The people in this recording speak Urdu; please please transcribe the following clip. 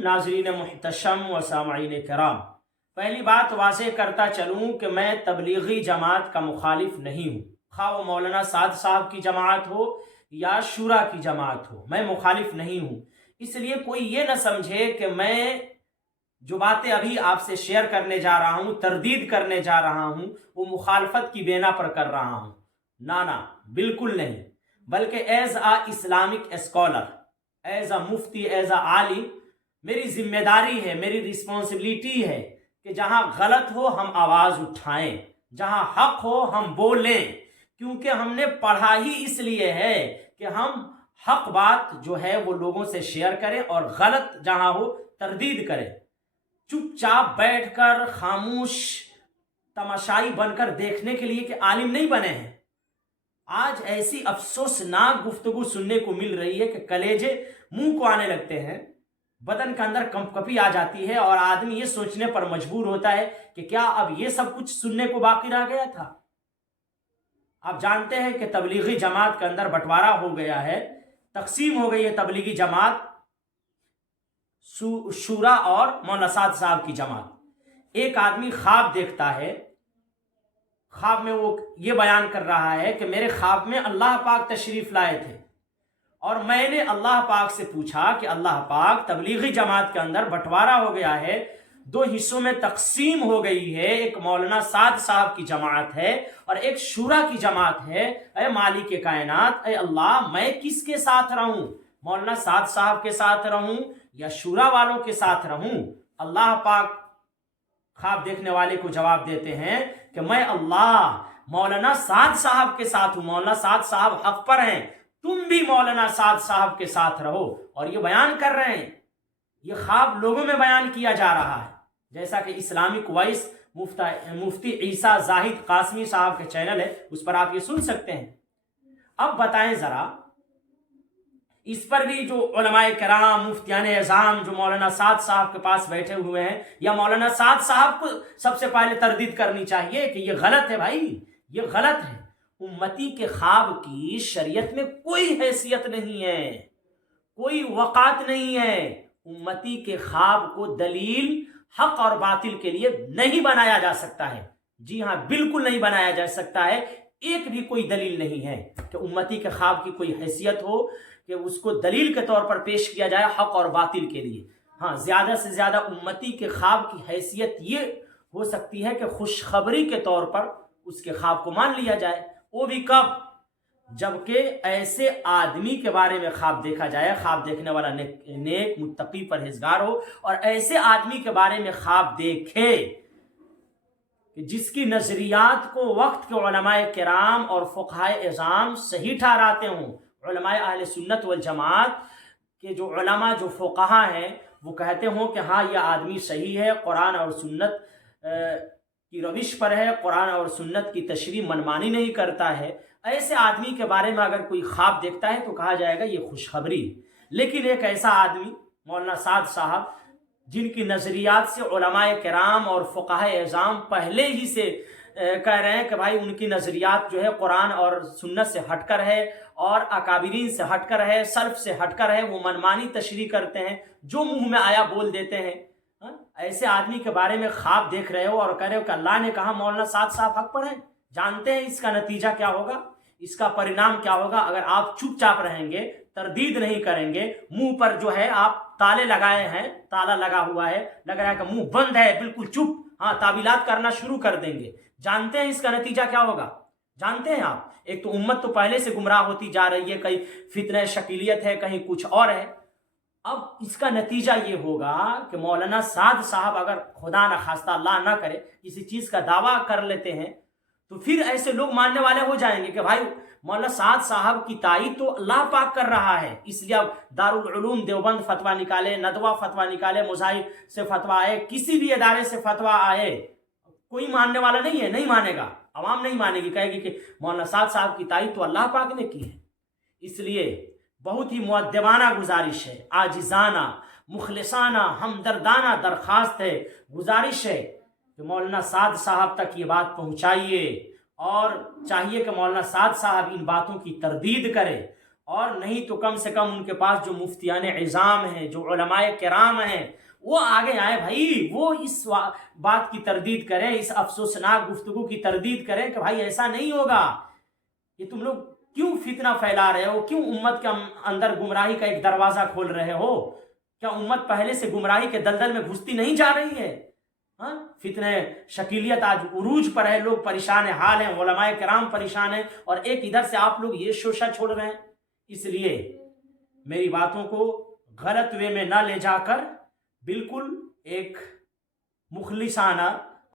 ناظرین محتشم و سامعین کرام، پہلی بات واضح کرتا چلوں کہ میں تبلیغی جماعت کا مخالف نہیں ہوں، خواہ وہ مولانا سعد صاحب کی جماعت ہو یا شورا کی جماعت ہو، میں مخالف نہیں ہوں۔ اس لیے کوئی یہ نہ سمجھے کہ میں جو باتیں ابھی آپ سے شیئر کرنے جا رہا ہوں، تردید کرنے جا رہا ہوں، وہ مخالفت کی بنا پر کر رہا ہوں۔ نہ، بالکل نہیں، بلکہ as a Islamic scholar, as a mufti, as a alim, میری ذمہ داری ہے، میری رسپانسبلٹی ہے کہ جہاں غلط ہو ہم آواز اٹھائیں، جہاں حق ہو ہم بولیں، کیونکہ ہم نے پڑھا ہی اس لیے ہے کہ ہم حق بات جو ہے وہ لوگوں سے شیئر کریں اور غلط جہاں ہو تردید کریں۔ چپ چاپ بیٹھ کر خاموش تماشائی بن کر دیکھنے کے لیے کہ عالم نہیں بنے ہیں۔ آج ایسی افسوسناک گفتگو سننے کو مل رہی ہے کہ کلیجے منہ کو آنے لگتے ہیں، بدن کے اندر کپکپی آ جاتی ہے اور آدمی یہ سوچنے پر مجبور ہوتا ہے کہ کیا اب یہ سب کچھ سننے کو باقی رہ گیا تھا۔ آپ جانتے ہیں کہ تبلیغی جماعت کے اندر بٹوارا ہو گیا ہے، تقسیم ہو گئی ہے تبلیغی جماعت، شورا اور مولانا سعد صاحب کی جماعت۔ ایک آدمی خواب دیکھتا ہے، خواب میں وہ یہ بیان کر رہا ہے کہ میرے خواب میں اللہ پاک تشریف لائے تھے اور میں نے اللہ پاک سے پوچھا کہ اللہ پاک تبلیغی جماعت کے اندر بٹوارا ہو گیا ہے، دو حصوں میں تقسیم ہو گئی ہے، ایک مولانا سعد صاحب کی جماعت ہے اور ایک شورا کی جماعت ہے، اے مالک کائنات، اے اللہ میں کس کے ساتھ رہوں؟ مولانا سعد صاحب کے ساتھ رہوں یا شورا والوں کے ساتھ رہوں؟ اللہ پاک خواب دیکھنے والے کو جواب دیتے ہیں کہ میں اللہ مولانا سعد صاحب کے ساتھ ہوں، مولانا سعد صاحب حق پر ہیں، تم بھی مولانا سعد صاحب کے ساتھ رہو۔ اور یہ بیان کر رہے ہیں، یہ خواب لوگوں میں بیان کیا جا رہا ہے، جیسا کہ اسلامک وائس مفتی عیسیٰ زاہد قاسمی صاحب کے چینل ہے، اس پر آپ یہ سن سکتے ہیں۔ اب بتائیں ذرا، اس پر بھی جو علماء کرام، مفتیان اعظام جو مولانا سعد صاحب کے پاس بیٹھے ہوئے ہیں، یا مولانا سعد صاحب کو سب سے پہلے تردید کرنی چاہیے کہ یہ غلط ہے بھائی، یہ غلط ہے۔ امتی کے خواب کی شریعت میں کوئی حیثیت نہیں ہے، کوئی وقعت نہیں ہے۔ امتی کے خواب کو دلیل حق اور باطل کے لیے نہیں بنایا جا سکتا ہے، جی ہاں بالکل نہیں بنایا جا سکتا ہے۔ ایک بھی کوئی دلیل نہیں ہے کہ امتی کے خواب کی کوئی حیثیت ہو کہ اس کو دلیل کے طور پر پیش کیا جائے حق اور باطل کے لیے۔ ہاں، زیادہ سے زیادہ امتی کے خواب کی حیثیت یہ ہو سکتی ہے کہ خوشخبری کے طور پر اس کے خواب کو مان لیا جائے، وہ بھی کب؟ جبکہ ایسے آدمی کے بارے میں خواب دیکھا جائے، خواب دیکھنے والا نیک متقی پرہیزگار ہو، اور ایسے آدمی کے بارے میں خواب دیکھے کہ جس کی نظریات کو وقت کے علماء کرام اور فقہائے اعظام صحیح ٹھہراتے ہوں۔ علماء اہل سنت والجماعت کے جو علماء، جو فقہا ہیں، وہ کہتے ہوں کہ ہاں یہ آدمی صحیح ہے، قرآن اور سنت کی روش پر ہے، قرآن اور سنت کی تشریح منمانی نہیں کرتا ہے، ایسے آدمی کے بارے میں اگر کوئی خواب دیکھتا ہے تو کہا جائے گا یہ خوشخبری ہے۔ لیکن ایک ایسا آدمی مولانا سعد صاحب، جن کی نظریات سے علماء کرام اور فقہائے اعظام پہلے ہی سے کہہ رہے ہیں کہ بھائی ان کی نظریات جو ہے قرآن اور سنت سے ہٹ کر ہے اور اکابرین سے ہٹ کر ہے، سلف سے ہٹ کر ہے، وہ منمانی تشریح کرتے ہیں، جو منہ میں آیا بول دیتے ہیں۔ ایسے آدمی کے بارے میں خواب دیکھ رہے ہو اور کہہ رہے ہو کہ اللہ نے کہا مولانا سعد صاحب حق پر ہیں، جانتے ہیں اس کا نتیجہ کیا ہوگا، اس کا پرینام کیا ہوگا؟ اگر آپ چپ چاپ رہیں گے، تردید نہیں کریں گے، منہ پر جو ہے آپ تالے لگائے ہیں، تالا لگا ہوا ہے، لگ رہا ہے کہ منہ بند ہے، بالکل چپ، ہاں تعویلات کرنا شروع کر دیں گے، جانتے ہیں اس کا نتیجہ کیا ہوگا؟ جانتے ہیں آپ؟ ایک تو امت تو پہلے سے گمراہ ہوتی جا رہی ہے، کہیں فتنہ شکیلیت ہے، کہیں کچھ اور ہے۔ اب اس کا نتیجہ یہ ہوگا کہ مولانا سعد صاحب اگر خدا نہ خواستہ اللہ نہ کرے کسی چیز کا دعویٰ کر لیتے ہیں تو پھر ایسے لوگ ماننے والے ہو جائیں گے کہ بھائی مولانا سعد صاحب کی تائید تو اللہ پاک کر رہا ہے، اس لیے اب دارالعلوم دیوبند فتویٰ نکالے، ندوہ فتویٰ نکالے، مذاہب سے فتویٰ آئے، کسی بھی ادارے سے فتویٰ آئے، کوئی ماننے والا نہیں ہے، نہیں مانے گا، عوام نہیں مانے گی، کہے گی کہ مولانا سعد صاحب کی تائید تو اللہ پاک نے کی ہے۔ اس لیے بہت ہی مؤدبانہ گزارش ہے، عاجزانہ، مخلصانہ، ہمدردانہ درخواست ہے، گزارش ہے کہ مولانا سعد صاحب تک یہ بات پہنچائیے، اور چاہیے کہ مولانا سعد صاحب ان باتوں کی تردید کرے اور نہیں تو کم سے کم ان کے پاس جو مفتیان عظام ہیں، جو علماء کرام ہیں، وہ آگے آئیں بھائی، وہ اس بات کی تردید کریں، اس افسوسناک گفتگو کی تردید کریں کہ بھائی ایسا نہیں ہوگا، یہ تم لوگ کیوں فتنہ پھیلا رہے ہو، کیوں امت کے اندر گمراہی کا ایک دروازہ کھول رہے ہو؟ کیا امت پہلے سے گمراہی کے دلدل میں گھستی نہیں جا رہی ہے؟ ہاں، فتنہ شکیلیت آج عروج پر ہے، لوگ پریشان حال ہیں، علماء کرام پریشان ہیں، اور ایک ادھر سے آپ لوگ یہ شوشہ چھوڑ رہے ہیں۔ اس لیے میری باتوں کو غلط وے میں نہ لے جا کر بالکل ایک مخلصانہ